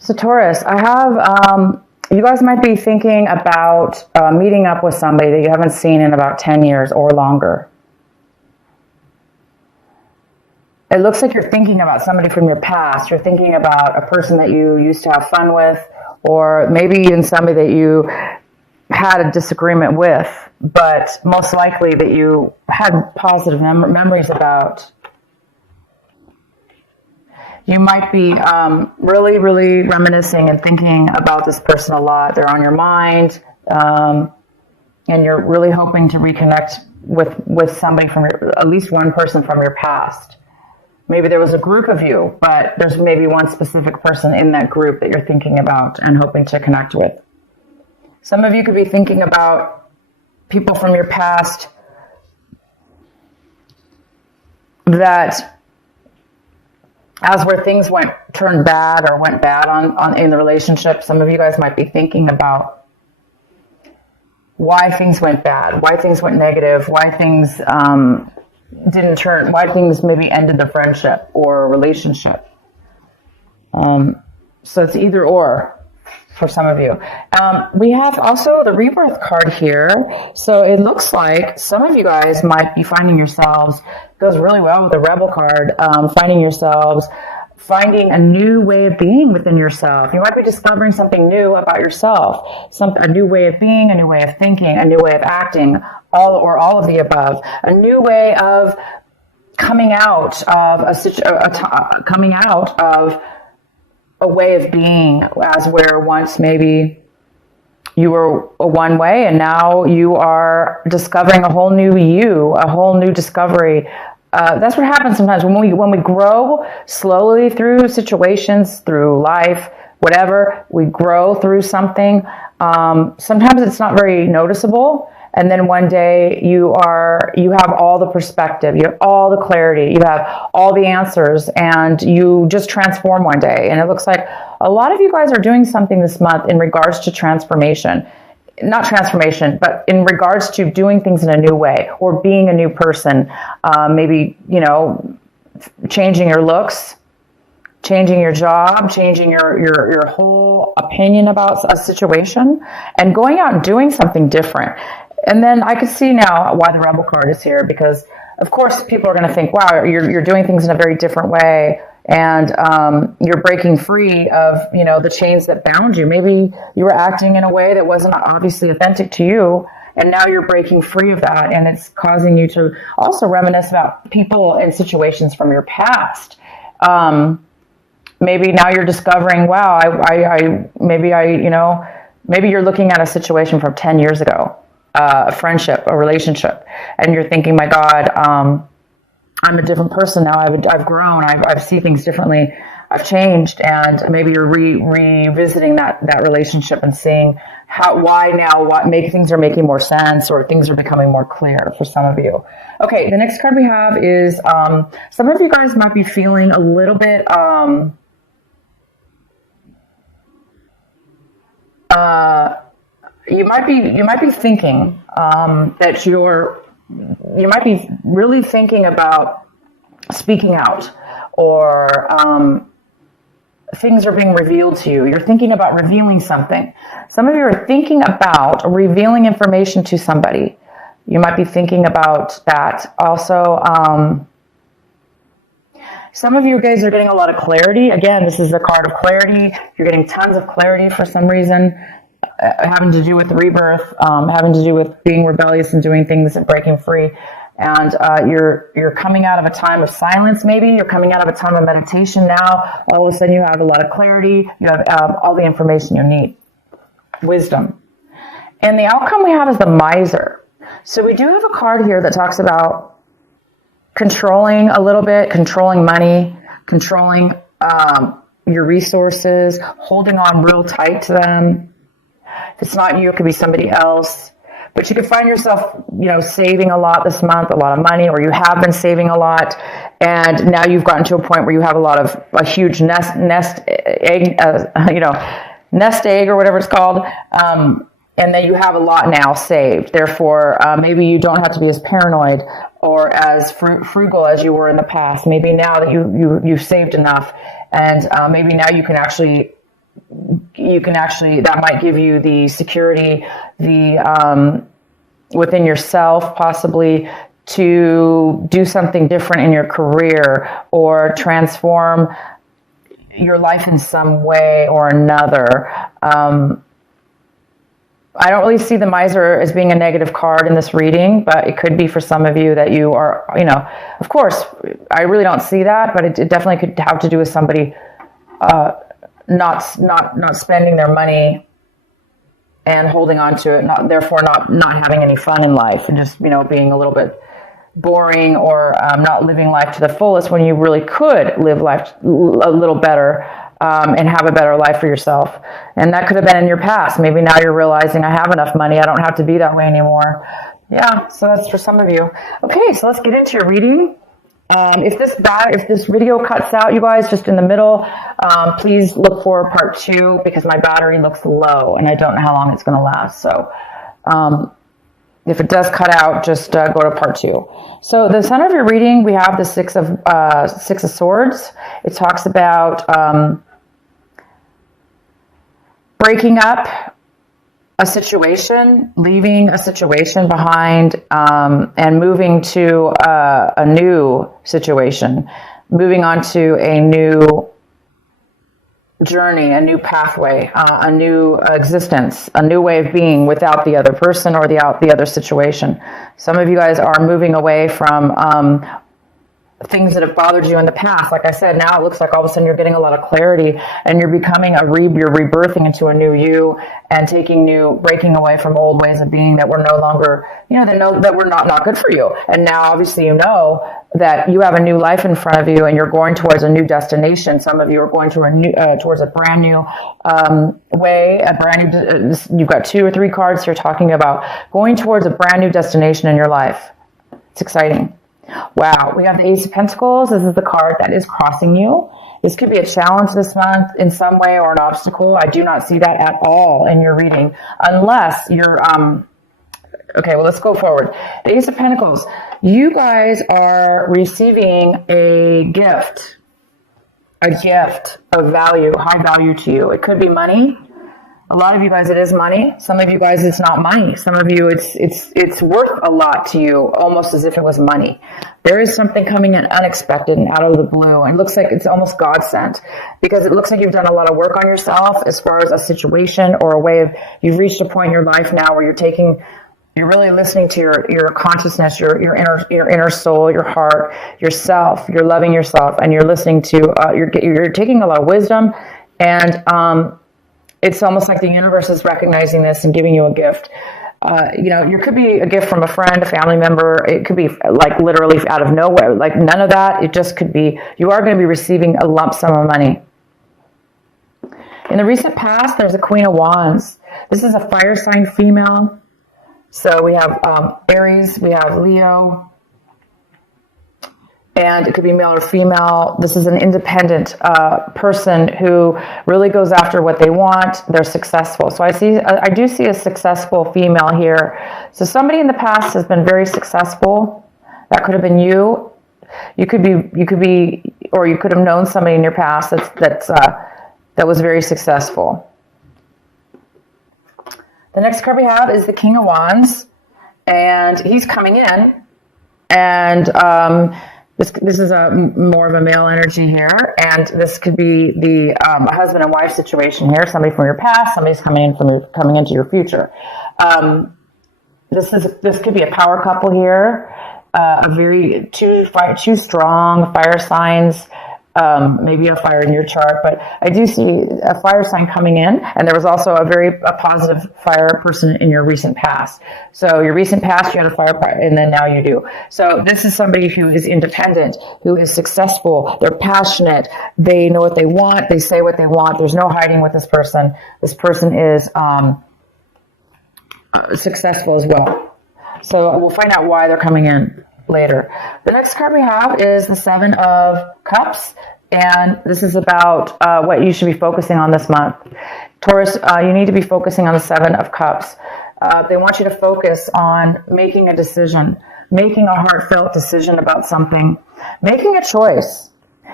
So Taurus, I have, you guys might be thinking about meeting up with somebody that you haven't seen in about 10 years or longer. It looks like you're thinking about somebody from your past. You're thinking about a person that you used to have fun with, or maybe even somebody that you had a disagreement with, but most likely that you had positive memories about. You might be really, really reminiscing and thinking about this person a lot. They're on your mind, and you're really hoping to reconnect with somebody from at least one person from your past. Maybe there was a group of you, but there's maybe one specific person in that group that you're thinking about and hoping to connect with. Some of you could be thinking about people from your past that, as where things turned bad or went bad on in the relationship, some of you guys might be thinking about why things went bad, why things went negative, why things didn't turn, why things maybe ended the friendship or relationship. So it's either or for some of you. We have also the rebirth card here. So it looks like some of you guys might be finding yourselves, goes really well with the rebel card, finding a new way of being within yourself. You might be discovering something new about yourself, a new way of being, a new way of thinking, a new way of acting, all of the above, a new way of coming out of a way of being, as where once maybe you were one way and now you are discovering a whole new you, a whole new discovery. That's what happens sometimes when we grow slowly through situations, through life, whatever. We grow through something. Sometimes it's not very noticeable, and then one day you have all the perspective, you have all the clarity, you have all the answers, and you just transform one day. And it looks like a lot of you guys are doing something this month in regards to transformation. Not transformation, but in regards to doing things in a new way or being a new person. Maybe, changing your looks, changing your job, changing your whole opinion about a situation, and going out and doing something different. And then I can see now why the Rebel card is here, because of course people are going to think, wow, you're doing things in a very different way. And you're breaking free of, the chains that bound you. Maybe you were acting in a way that wasn't obviously authentic to you, and now you're breaking free of that, and it's causing you to also reminisce about people and situations from your past. Maybe now you're discovering, wow, maybe you're looking at a situation from 10 years ago, a friendship, a relationship, and you're thinking, my God, I'm a different person now. I've grown. I see things differently. I've changed, and maybe you're revisiting that relationship and seeing things are making more sense, or things are becoming more clear for some of you. Okay, the next card we have is some of you guys might be feeling a little bit. You might be thinking that you might be really thinking about speaking out, or things are being revealed to you. You're thinking about revealing something. Some of you are thinking about revealing information to somebody. You might be thinking about that. Also, some of you guys are getting a lot of clarity. Again, this is a card of clarity. You're getting tons of clarity for some reason, having to do with the rebirth, having to do with being rebellious and doing things and breaking free. And you're coming out of a time of silence. Maybe you're coming out of a time of meditation now. All of a sudden you have a lot of clarity. You have all the information you need. Wisdom. And the outcome we have is the miser. So we do have a card here that talks about controlling a little bit, controlling money, controlling your resources, holding on real tight to them. If it's not you, it could be somebody else. But you could find yourself, saving a lot this month, a lot of money, or you have been saving a lot, and now you've gotten to a point where you have a huge nest egg, or whatever it's called, and then you have a lot now saved. Therefore, maybe you don't have to be as paranoid or as frugal as you were in the past. Maybe now that you've saved enough, and maybe now you can actually you can actually, that might give you the security, the within yourself, possibly to do something different in your career or transform your life in some way or another. I don't really see the miser as being a negative card in this reading, but it could be for some of you that you are, of course, I really don't see that, but it definitely could have to do with somebody not spending their money and holding on to it, therefore not having any fun in life, and just, being a little bit boring, or not living life to the fullest when you really could live life a little better, and have a better life for yourself. And that could have been in your past. Maybe now you're realizing, I have enough money, I don't have to be that way anymore. Yeah, so that's for some of you. Okay, so let's get into your reading. If this video cuts out, you guys, just in the middle, please look for part 2, because my battery looks low and I don't know how long it's going to last. So if it does cut out, just go to part 2. So the center of your reading, we have the Six of Swords. It talks about breaking up a situation, leaving a situation behind, and moving to a new situation, moving on to a new journey, a new pathway, a new existence, a new way of being without the other person or the other situation. Some of you guys are moving away from things that have bothered you in the past. Like I said, now it looks like all of a sudden you're getting a lot of clarity, and you're becoming you're rebirthing into a new you, and breaking away from old ways of being that were no longer, that were not good for you. And now obviously that you have a new life in front of you, and you're going towards a new destination. Some of you are going to towards a brand new way, you've got 2 or 3 cards here talking about going towards a brand new destination in your life. It's exciting. Wow, we have the Ace of Pentacles. This is the card that is crossing you. This could be a challenge this month in some way, or an obstacle. I do not see that at all in your reading, unless you're, okay, well, let's go forward. The Ace of Pentacles. You guys are receiving a gift of value, high value to you. It could be money. A lot of you guys, it is money. Some of you guys, it's not money. Some of you, it's worth a lot to you, almost as if it was money. There is something coming in unexpected and out of the blue. And it looks like it's almost God sent, because it looks like you've done a lot of work on yourself as far as a situation or a way of, you've reached a point in your life now where you're really listening to your consciousness, your inner soul, your heart, yourself. You're loving yourself, and you're listening to, you're taking a lot of wisdom, and, it's almost like the universe is recognizing this and giving you a gift. You could be a gift from a friend, a family member. It could be like literally out of nowhere. Like none of that. It just could be, you are going to be receiving a lump sum of money. In the recent past, there's a Queen of Wands. This is a fire sign female. So we have Aries, we have Leo, and it could be male or female. This is an independent person who really goes after what they want. They're successful. So I do see a successful female here. So somebody in the past has been very successful. That could have been you. You could be, or you could have known somebody in your past that was very successful. The next card we have is the King of Wands, and he's coming in, and This is more of a male energy here, and this could be a husband and wife situation here. Somebody from your past, somebody's coming into your future. This could be a power couple here. Two strong fire signs. Maybe a fire in your chart, but I do see a fire sign coming in, and there was also a positive fire person in your recent past. So your recent past, you had a fire, and then now you do. So this is somebody who is independent, who is successful. They're passionate. They know what they want. They say what they want. There's no hiding with this person. This person is successful as well. So we'll find out why they're coming in later. The next card we have is the Seven of Cups, and this is about what you should be focusing on this month. Taurus, you need to be focusing on the Seven of Cups. They want you to focus on making a decision, making a heartfelt decision about something, making a choice.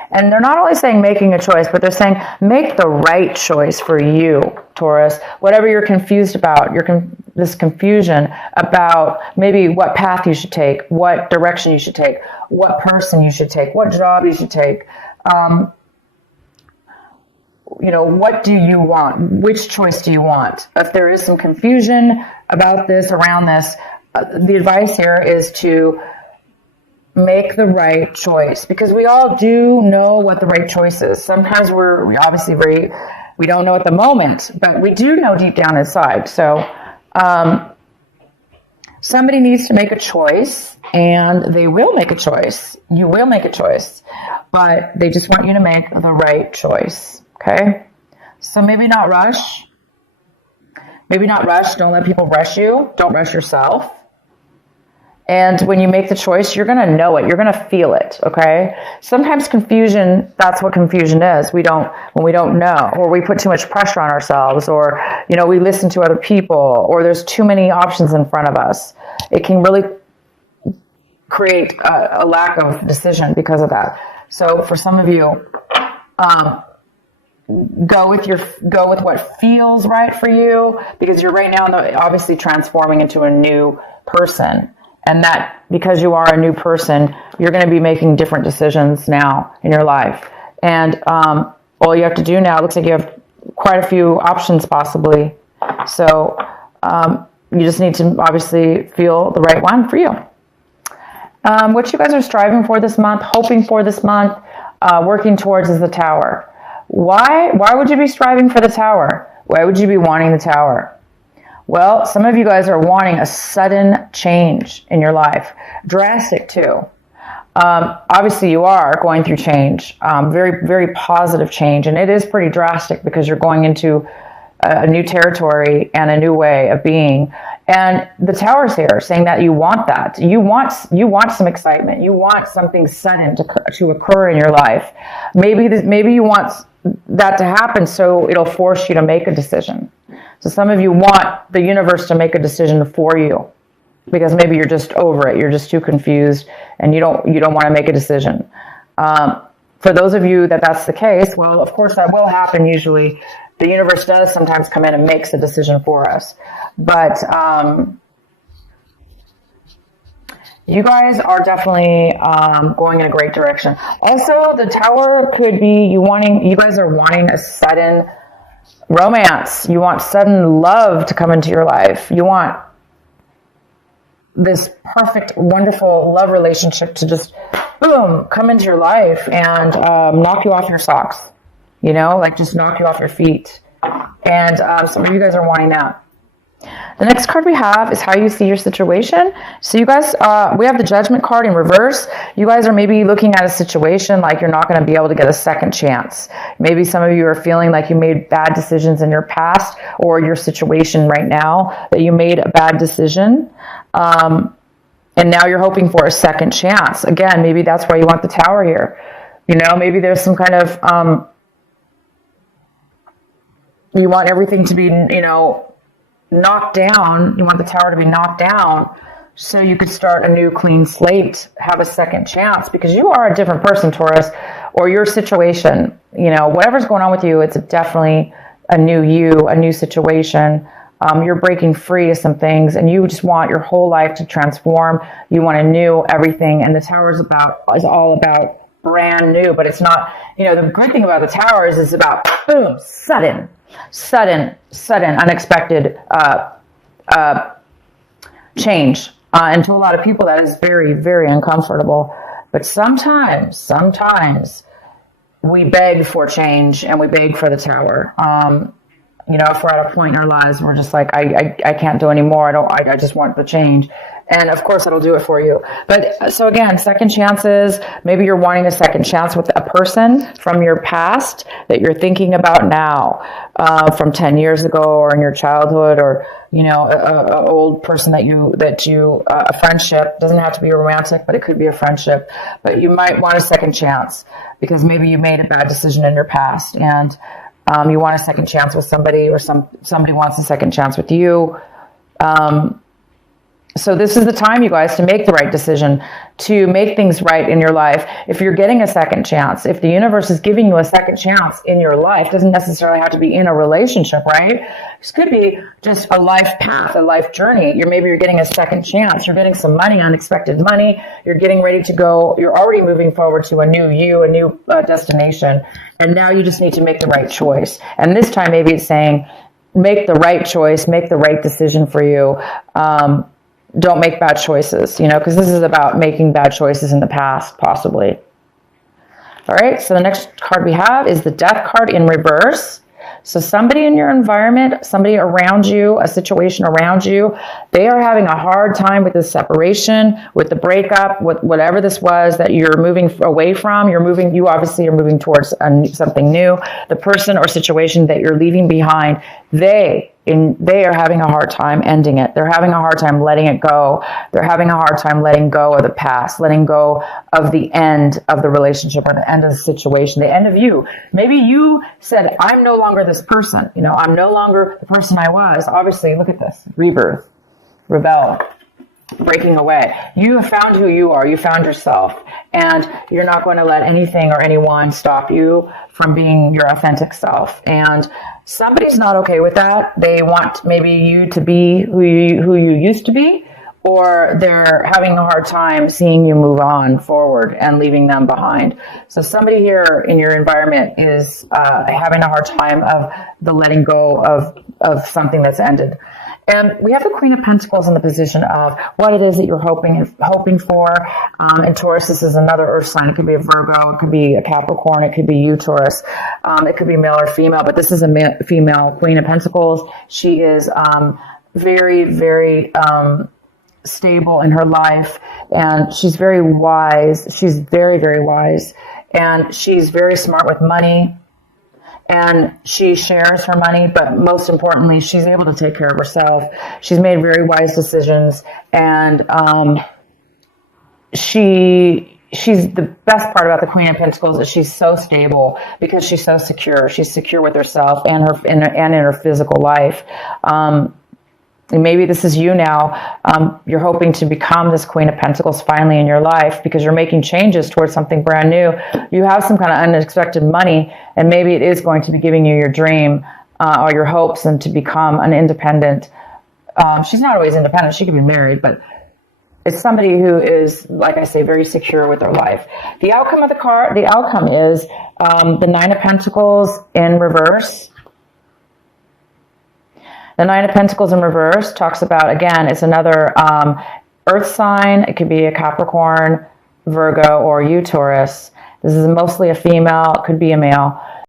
And they're not only saying making a choice, but they're saying make the right choice for you, Taurus. Whatever you're confused about, this confusion about maybe what path you should take, what direction you should take, what person you should take, what job you should take. What do you want? Which choice do you want? If there is some confusion about this, around this, the advice here is to make the right choice, because we all do know what the right choice is. Sometimes we obviously we don't know at the moment, but we do know deep down inside. So somebody needs to make a choice, and they will make a choice. You will make a choice, but they just want you to make the right choice. Okay? So maybe not rush. Don't let people rush you. Don't rush yourself. And when you make the choice, you're going to know it. You're going to feel it, okay? Sometimes confusion, that's what confusion is. When we don't know, or we put too much pressure on ourselves, or, we listen to other people, or there's too many options in front of us. It can really create a lack of decision because of that. So for some of you, go with what feels right for you, because you're right now obviously transforming into a new person. And that, because you are a new person, you're going to be making different decisions now in your life. And all you have to do now, it looks like you have quite a few options possibly. So you just need to obviously feel the right one for you. What you guys are striving for this month, hoping for this month, working towards is the Tower. Why would you be striving for the Tower? Why would you be wanting the Tower? Well, some of you guys are wanting a sudden change in your life. Drastic, too. Obviously, you are going through change. Very, very positive change. And it is pretty drastic because you're going into a new territory and a new way of being. And the Tower's here saying that you want that. You want some excitement. You want something sudden to occur in your life. Maybe you want that to happen so it'll force you to make a decision. So some of you want the universe to make a decision for you because maybe you're just over it. You're just too confused and you don't want to make a decision. For those of you that's the case, well, of course that will happen usually. The universe does sometimes come in and makes a decision for us. But you guys are definitely going in a great direction. Also, the Tower could be you guys are wanting a sudden romance. You want sudden love to come into your life. You want this perfect, wonderful love relationship to just, boom, come into your life and knock you off your socks. Just knock you off your feet. And some of you guys are wanting that. The next card we have is how you see your situation. So you guys, we have the Judgment card in reverse. You guys are maybe looking at a situation like you're not going to be able to get a second chance. Maybe some of you are feeling like you made bad decisions in your past or your situation right now, that you made a bad decision. And now you're hoping for a second chance. Again, maybe that's why you want the Tower here. Maybe there's some kind of, you want everything to be, knocked down. You want the Tower to be knocked down so you could start a new clean slate, have a second chance, because you are a different person, Taurus, or your situation, whatever's going on with you, it's definitely a new you, a new situation. You're breaking free of some things and you just want your whole life to transform. You want to new everything. And the Tower is all about brand new, but it's not, the good thing about the Tower is it's about boom, sudden, unexpected change. And to a lot of people, that is very, very uncomfortable. But sometimes we beg for change and we beg for the Tower. If we're at a point in our lives, we're just like, I can't do anymore. I just want the change. And of course, it'll do it for you. But so again, second chances, maybe you're wanting a second chance with a person from your past that you're thinking about now, from 10 years ago or in your childhood, or, a old person a friendship. Doesn't have to be a romantic, but it could be a friendship. But you might want a second chance because maybe you made a bad decision in your past and you want a second chance with somebody, or somebody wants a second chance with you. So this is the time, you guys, to make the right decision, to make things right in your life. If you're getting a second chance, if the universe is giving you a second chance in your life, doesn't necessarily have to be in a relationship, right? This could be just a life path, a life journey. Maybe you're getting a second chance. You're getting some money, unexpected money. You're getting ready to go. You're already moving forward to a new you, a new destination. And now you just need to make the right choice. And this time, maybe it's saying, make the right choice, make the right decision for you. Don't make bad choices, because this is about making bad choices in the past, possibly. All right, so the next card we have is the Death card in reverse. So somebody in your environment, somebody around you, a situation around you, they are having a hard time with this separation, with the breakup, with whatever this was that you're moving away from. You obviously are moving towards something new. The person or situation that you're leaving behind, they are having a hard time ending it. They're having a hard time letting it go. They're having a hard time letting go of the past, letting go of the end of the relationship or the end of the situation, the end of you. Maybe you said, I'm no longer this person. I'm no longer the person I was. Obviously, look at this. Rebirth, rebel, breaking away. You have found who you are. You found yourself. And you're not going to let anything or anyone stop you from being your authentic self. And somebody's not okay with that. They want maybe you to be who you used to be, or they're having a hard time seeing you move on forward and leaving them behind. So somebody here in your environment is having a hard time of the letting go of something that's ended. And we have the Queen of Pentacles in the position of what it is that you're hoping for. And Taurus, this is another earth sign. It could be a Virgo. It could be a Capricorn. It could be you, Taurus. It could be male or female. But this is a female Queen of Pentacles. She is very, very stable in her life. And she's very wise. She's very, very wise. And she's very smart with money. And she shares her money, but most importantly, she's able to take care of herself. She's made very wise decisions, and she's the best part about the Queen of Pentacles is she's so stable because she's so secure. She's secure with herself and in her physical life. And maybe this is you now. You're hoping to become this Queen of Pentacles finally in your life because you're making changes towards something brand new. You have some kind of unexpected money, and maybe it is going to be giving you your dream or your hopes and to become an independent. She's not always independent. She could be married, but it's somebody who is, like I say, very secure with their life. The outcome of the outcome is the Nine of Pentacles in reverse. The Nine of Pentacles in reverse talks about, again, it's another earth sign. It could be a Capricorn, Virgo, or you, Taurus. This is mostly a female. It could be a male.